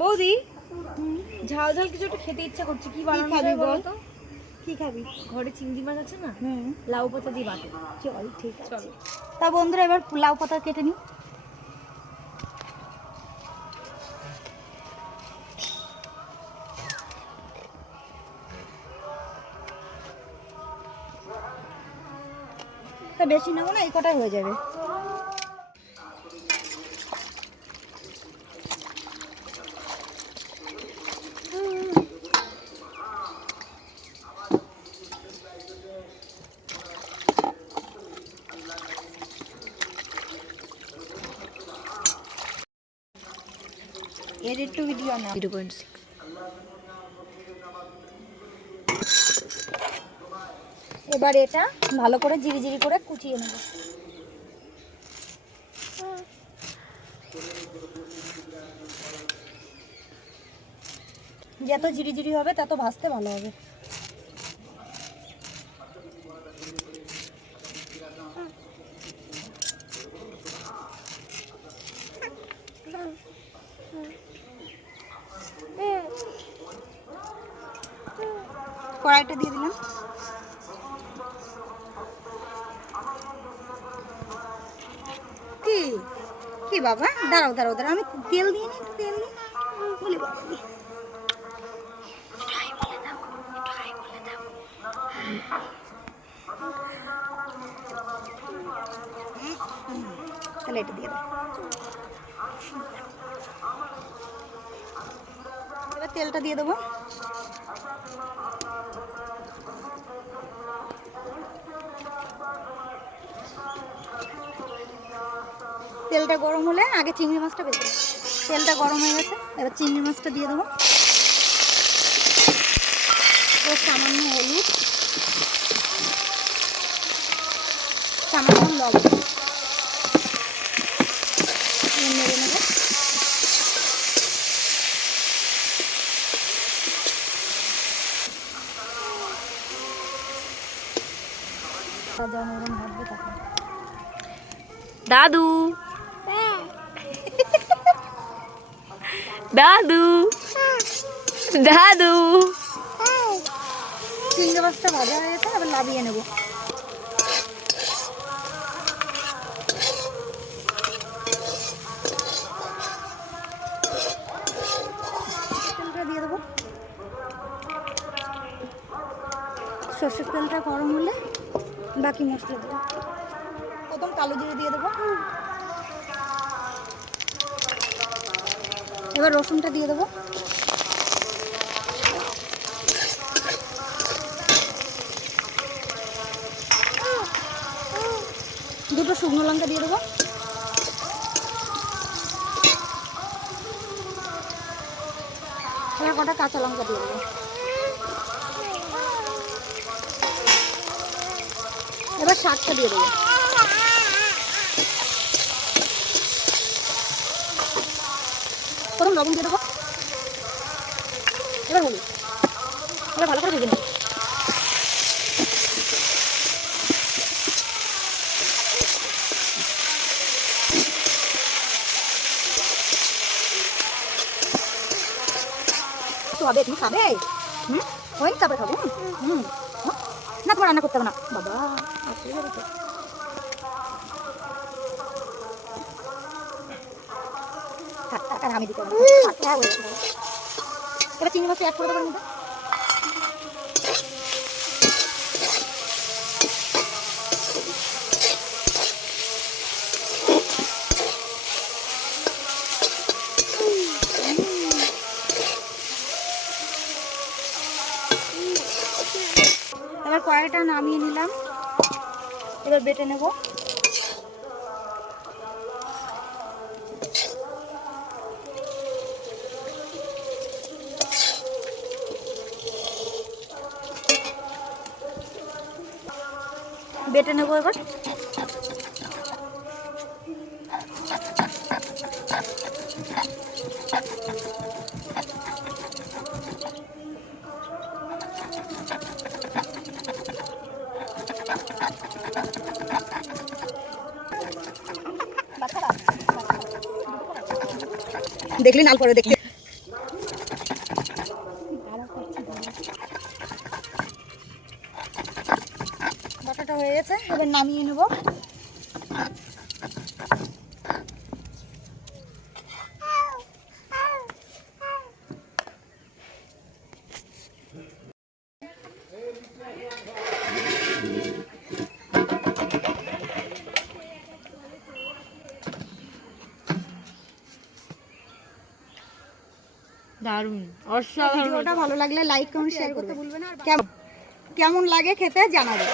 বৌদি ঝাল ঝাল কিছু একটা খেতে ইচ্ছা করছে, কি বানানো যায় বলো তো? কি খাবি? ঘরে চিংড়ি মাছ আছে না, লাউ পাতা দিয়ে বাটো। চল ঠিক আছে। চলো। তা বন্ধুরা এবার লাউ পাতা কেটে নিই। তা বেশি নেবো না, এই কটাই হয়ে যাবে। এডিট টু ভিডিও না 0.6। এবার এটা ভালো করে জিরি জিরি করে কুচিয়ে নেব। যত জিরি জিরি হবে তত ভাজতে ভালো হবে। কড়াইটা দিয়ে দিলাম। কি কি বাবা, দাঁড়াও দাঁড়াও দাঁড়াও, আমি তেল দিয়ে নিই, একটু তেল দিই বলে বাবা দি। তাহলে এটা দিয়ে দাও। এবার তেলটা দিয়ে দেবো। তেলটা গরম হলে আগে চিংড়ি মাছটা ভেজে দেবো। তেলটা গরম হয়ে গেছে, এবার চিংড়ি মাছটা দিয়ে দেবো। ও সামান্য হলুদ, সামান্য লবণ নেড়ে নেবো। দাদু দাদু দাদু। চিংড়ি মাছটা ভাজা হয়ে গেছে, এবার নামিয়ে নেবো। তেলটা দিয়ে দেবো। সর্ষের তেলটা গরম হলে বাকি মশলা দেবো। প্রথম কালো জিরে দিয়ে দেবো। এবার রসুনটা দিয়ে দেবো। দুটো শুকনো লঙ্কা দিয়ে দেবো। এবার কটা কাঁচা লঙ্কা দিয়ে দেবো। এবার শাকটা দিয়ে দেবো। প্রথম লবণ দিয়ে দেবো, এবার হলুদ, এবার ভালো করে ভেজে নেবো। তো হবে, তুমি খাবে? ওই তারপরে খাবো। না তোমার রান্না করতে হবে না বাবা। আর আমি দিতে হবে। এবার চিংড়ি মাছটা অ্যাড করে দেবো মধ্যে। এবার কড়াইটা নামিয়ে নিলাম, এবার বেটে নেব। বেটে নেব এবার। দেখলি নাল পরে দেখতে কষাটা হয়ে গেছে, এবার নামিয়ে নেব। দারুণ, অসাধারণ। ভিডিওটা ভালো লাগলে লাইক কমেন্ট শেয়ার করতে ভুলবেন না। আর কেমন লাগে খেতে জানাবেন।